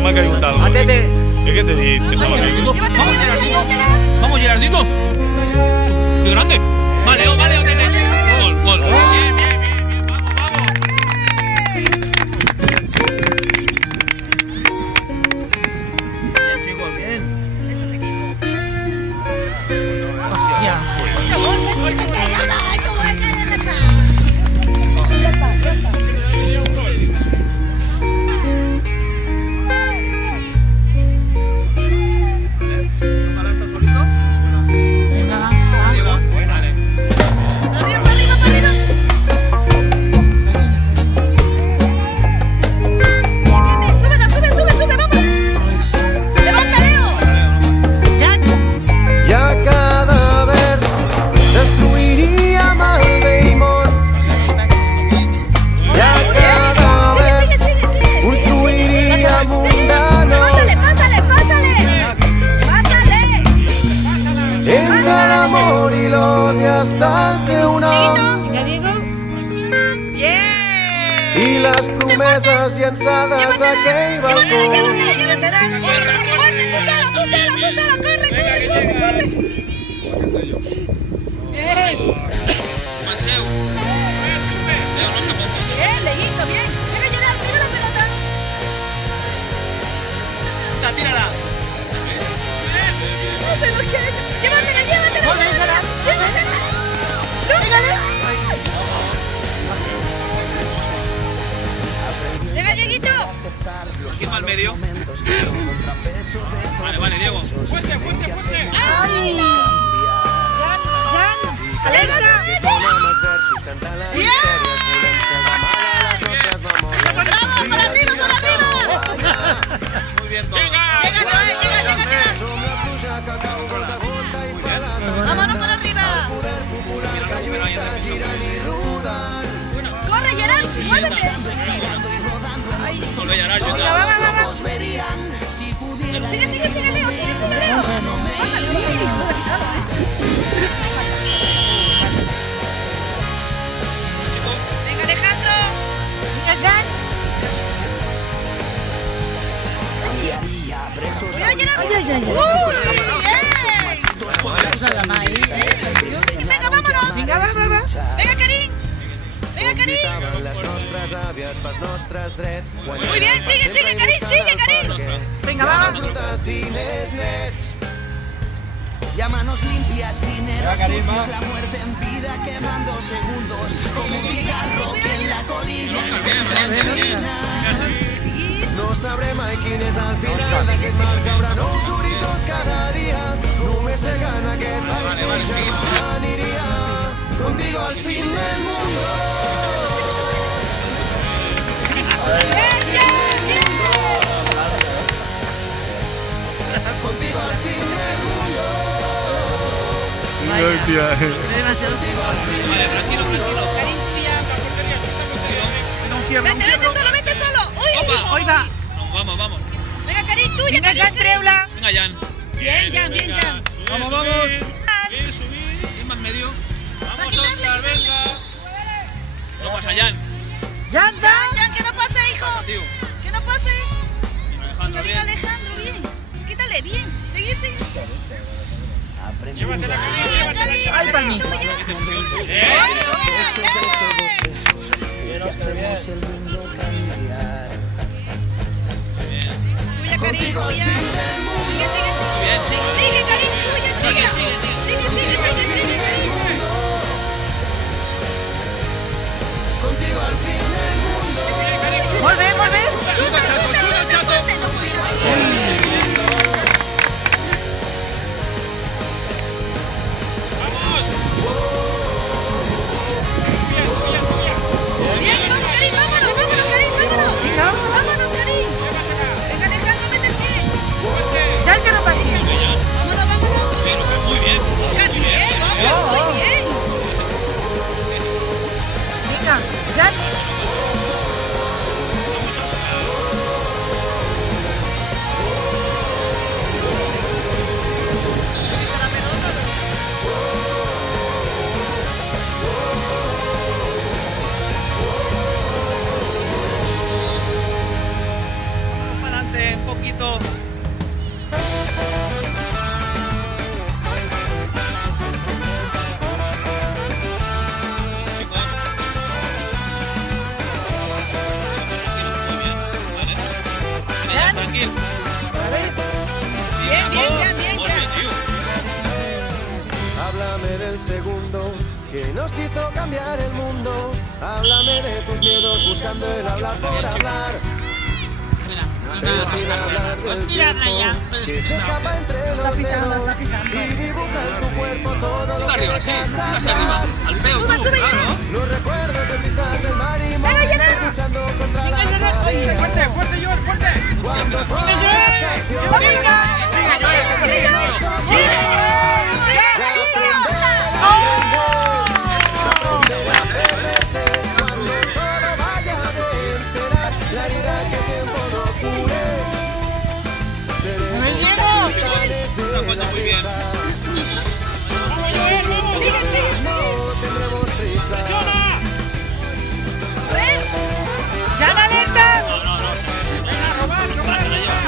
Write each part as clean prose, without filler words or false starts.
se me ha caído un talón. Atete. ¿Qué te dices? Que se me ha caído. Vamos, Gerardito. Vamos, Gerardito. ¡Qué grande! Vale, vale, Atete. Gol, gol. Bien, bien, bien, bien. Vamos, vamos. Bien, chicos, bien. Esto es equipo. Hostia. Ya está, ya está. ¿Para esto solito? Venga, Diego, dale. Para arriba, para arriba, para arriba. Súbela, sube, sube, sube, vamos. Levanta, Leo. Jan, Ya cada vez destruiría Maldeimon. Ya cada vez Sigue, sigue, sigue. construiría mundano. Pásale, pásale, pásale. Pásale. Entre el amor y el odio hasta el que uno venga, Diego. Bien. y las promesas llançades a aquell balcó. Llévatela, llévatela. Fuerte, tú solo, tú solo, tú solo. Corre, corre, corre, corre. Bien. Manseu. Leo, no se ponga. Bien, Leguito, bien. Venga, Gerard, mira la pelota. Tírala. No sé lo que ha hecho. Llévatela, llévatela. Llévatela. Llévatela. No, venga, Dieguito. Encima al medio. Vale, vale, Diego. Fuerte, fuerte, fuerte. Ay. Jan, Jan, alerta. Bien. Bravo, para arriba, para arriba. Muy bien, todo. Llega, Joel, llega, llega, llega. Vámonos para arriba. Corre, Gerard, muévete. Volve, Gerard, Venga, Jota. va, va, va, va. Sigue, sigue, sigue, Leo, sigue, sigue, Leo. Pásale, bien. Venga, Alejandro. Venga, Jan. Cuidado, Gerard. Ay, ay, ay, ay. Bien. Venga, vámonos. Venga, va, va, va. Venga, Karim. Venga, Karim. Les nostres àvies pels nostres drets. Muy bien, sigue, sigue, Karim, sigue, Karim. Venga, va, va. Frutas, diners nets. Ya manos limpias, dinero sucios, la muerte en vida quemando segundos. Como un cigarro que en la colilla. No sabré mai quin és el final d'aquest mar que haurà nous horitzons cada dia. Només sé que en aquest país aniria contigo al fin del mundo. Contigo al fin del mundo. Hostia. Demasiado tiempo. Vale, tranquilo, tranquilo. Karim, tuya. Vete, vete solo, vete solo. Uy, Opa. Hoy va. Vamos, vamos. Venga, Karim, tuya, Venga, Karim, Jan, treula. Venga, Jan. Bien, Jan, bien, Jan. Vamos, vamos. ¿Quién más medio? Vamos, Oscar, venga. No pasa, Jan. Jan, Jan. Jan, que no pase, hijo. Tío. Que no pase. Alejandro, Venga, bien. Alejandro, bien. Quítale, bien. Seguir, seguir. Llévatela, Venga, Karim, Ay, para Karim, mí. tuya. ¡Eh! Tuya, Karim, tuya. Sigue, sigue, sigue. Bien, sigue. Sigue, Karim, tuya, Sigue, tuya. sigue, tío. Sigue, sigue, sigue, sigue, Karim. Contigo al fin del mundo. Molt bé, molt bé. Chuta, chato, chuta, chato. No Bien, vamos, Karim, vámonos, vámonos, Karim, vámonos. Venga. Vámonos, Karim. Venga, Alejandro, mete el pie. Jan, que no passi. Vámonos, vámonos. Muy bien. Oscar, Bien, ya, bien, Molt ya. bé, tio. Háblame del segundo que nos hizo cambiar el mundo. Háblame de tus miedos buscando el hablar por hablar. Pero sin hablar del tiempo que se escapa entre los dedos y dibuja en tu cuerpo todo lo que Arriba, sí. dejas Más arriba. atrás. Al peo, tú. Sube, Claro. Los recuerdos de pisas del mar y montes luchando contra la marea. Fuerte, fuerte, Joel, fuerte. Cuando todas las canciones todo vaya bien, serás la herida que el tiempo no cure. Seremos capitanes de Está jugando muy bien. Sigue, sigue, no sigue. tendremos prisa. A ver. ¡Jan, alerta! No, no, no.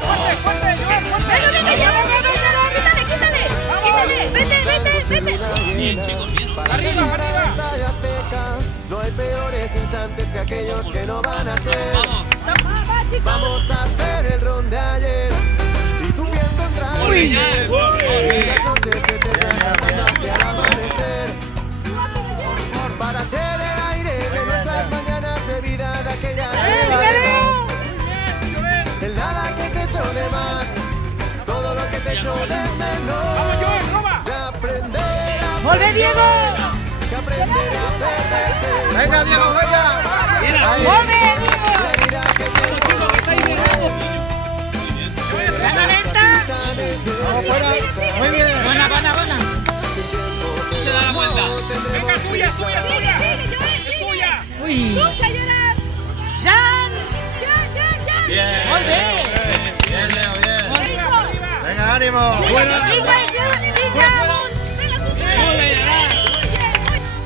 Fuerte, fuerte, Joel, fuerte. Venga, venga, ya, venga, ya, no, quítale, quítale. Quítale, vete, vete, vete. Bien, chicos, bien. Arriba, arriba. Esta Azteca, no hay peores instantes que aquellos que no van a ser. Vamos. Stop. Vamos a hacer el ron de ayer y tu piel contra Molt bé, mi Jan. piel. Y las noches se te pasan hacia el amanecer. Para ser el aire de nuestras mañanas, bebida de aquellas nevadas. El nada que te echo de más, todo lo que te echo de menos. Vamos, Joel, roba. De aprender a ¡Molt bé, Diego! que aprender a perderte. Venga, Diego, venga. ¡Molt bé, Diego! La herida que el tiempo ¡Jan, alerta! Vamos fuera. Muy bien. Buena, buena, buena. No se da la vuelta. Venga, es tuya, es tuya, es tuya. Sigue, Joel, Es sigue. tuya. Uy! Lucha, llorar. ¡Jan! Ya, ya, ya. Bien. Molt bé. Bien, Leo, bien. Hijo. Venga, ánimo. Fuera. Venga, ya, venga. Venga, tú solo. Muy bien, Gerard.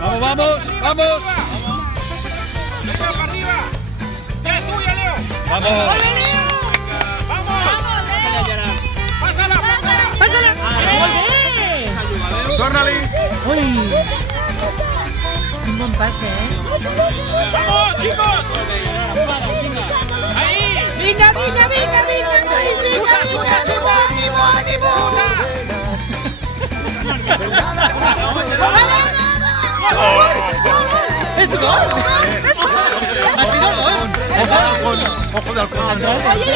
Vamos, vamos, vamos. Venga, para arriba. Ya es tuya, Leo. Vamos. Vamos. Pásala, pásala. ¡Pásala! ¡Molt bé! Torna-li. Uy! Un bon passe, Vamos, chicos. Ahí. Vinga, vinga, vinga, vinga, vinga, vinga, vinga, ¡Es gol! ¡Ha sido gol! Ojo de halcón. Ojo de halcón.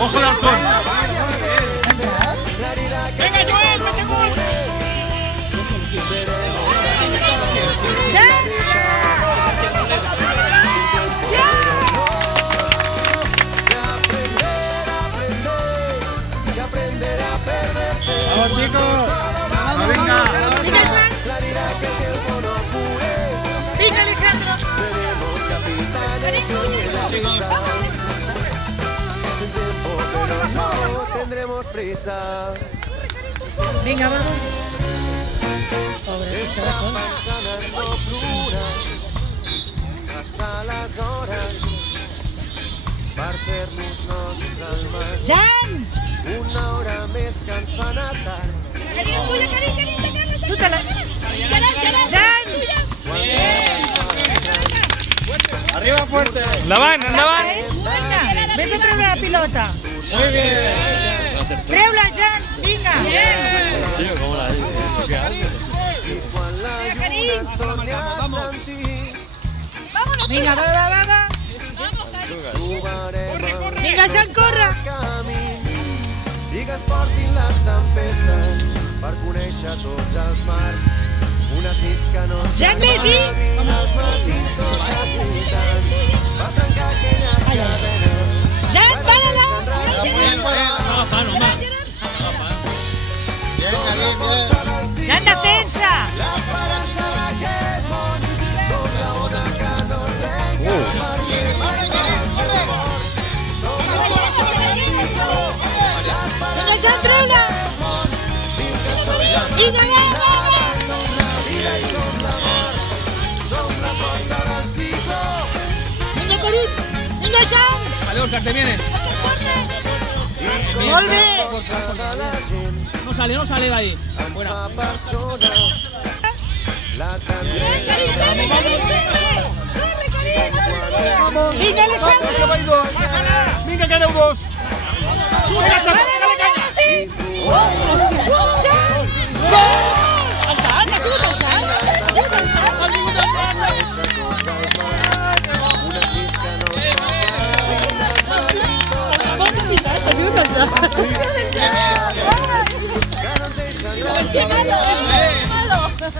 Ojo de halcón. Venga, Joel, mete gol. que aprender a perderte. Vamos, chicos. Venga. La herida que el tiempo no cure. ¡Vinga, Alejandro! Seremos capitanes Eres tuya, hijo. Vamos. sin tiempo, pero no tendremos prisa. Vinga, vamos. Pobre, Esta manzana no plura. Passa les hores per fer-nos nostre el mar. ¡Jan! Una hora més que ens fa anar tard. Cari, es tuya, Cari, Cari, sacarla, Chútala. sacarla. ¡Jan! Arriba fuerte. Endavant, endavant. Vinga, vés a treure la pilota. Muy bien. Treu-la, Jan! Vinga! I quan la lluna ens torni a sentir, Vámonos, Vinga, va, va, va, va. trobarem el Vinga, Jan, corre! camins i que ens portin les tempestes per conèixer tots els mars. Unes nits que no Jan, Messi! els matins totes lluitant per trencar aquelles cadenes. Jan, para-la! Fuera, fuera. Bien, Karim, bien. Jan, defensa! L'esperança d'aquest món som la ona que no es trenca perquè Vinga, Jan, treu-la! Vinga, va, va, va! som la força del cicle. Vinga, Karim! Vinga, Jan! Vale, Oscar, te viene. Molt bé! De la gent No sale de ahí. ens fa persones. La tendresa Cari, corre, Cari, corre. Corre, Cari. Vinga, Alejandro! Vinga, que aneu dos.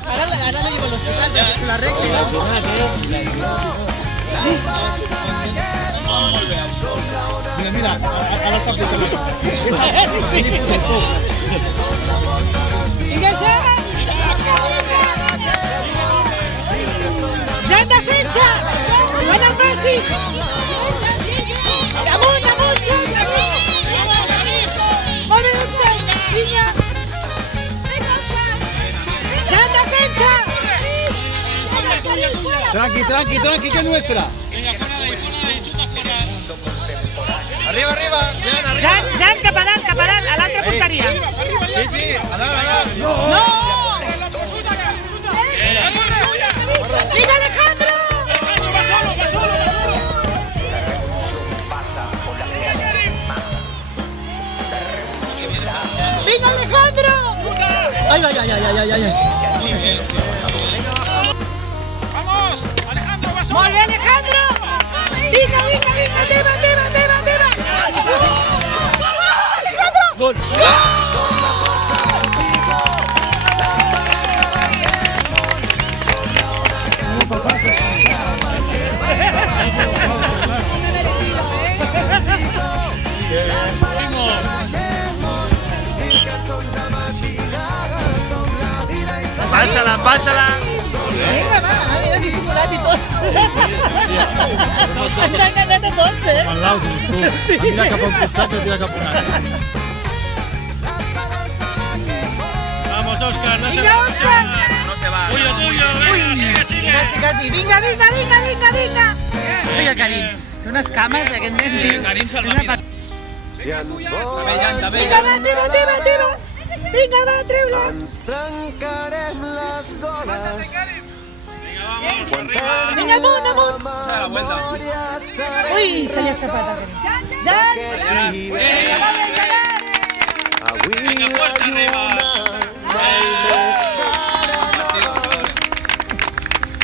Ara la llevo a l'hospital perquè se la arregli. Mira, ara està apuntant. Vinga, Jan! Jan, defensa! Bona passi! Amunt, amunt, Jan! Molt bé, Òscar! Vinga! Jan, defensa! Tranqui, tranqui, tranqui, que es nuestra. Venga, fuera de ahí, chuta fuera. Arriba, arriba, Jan, arriba. Jan, cap a l'altra porteria. Sí, sí, a dalt. No! Vinga, Alejandro! Vinga, Alejandro! Ai. Vamos, Alejandro, vas Molt bé, Alejandro! Vinga, teva! Alejandro! Gol! Pásala. Vinga, va, mira que simulat i tot. Ens ha enganyat a tots, eh? Al lado, tu. Mira cap a un costat i tira cap a un altre. Vamos, Óscar, no se Vinga, va. Òscar! No se va. Tuyo, venga, sigue. Quasi. Vinga! Vinga, Karim. Té unes cames, aquest nen, tio. Karim salva Si ens Vinga, va, teva! Vinga, va, treu-la! ens trencarem les goles. Vinga, amunt! la vuelta. Ui, se li ha escapat el Karim. Jan! Vinga, va, Jan! Avui Venga, fuerte arriba.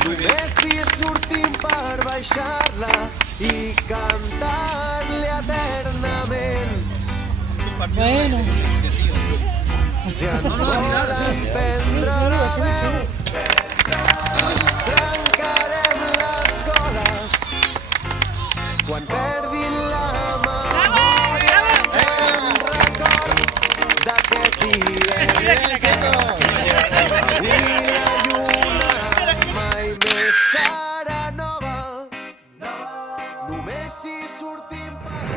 només si sortim per baixar-la i cantar-li eternament. Bueno. Si ens volen prendre la veu, ens trencarem les goles quan perdin la memòria. Se'n record d'aquest dia. Avui la lluna mai més serà nova. Només si sortim per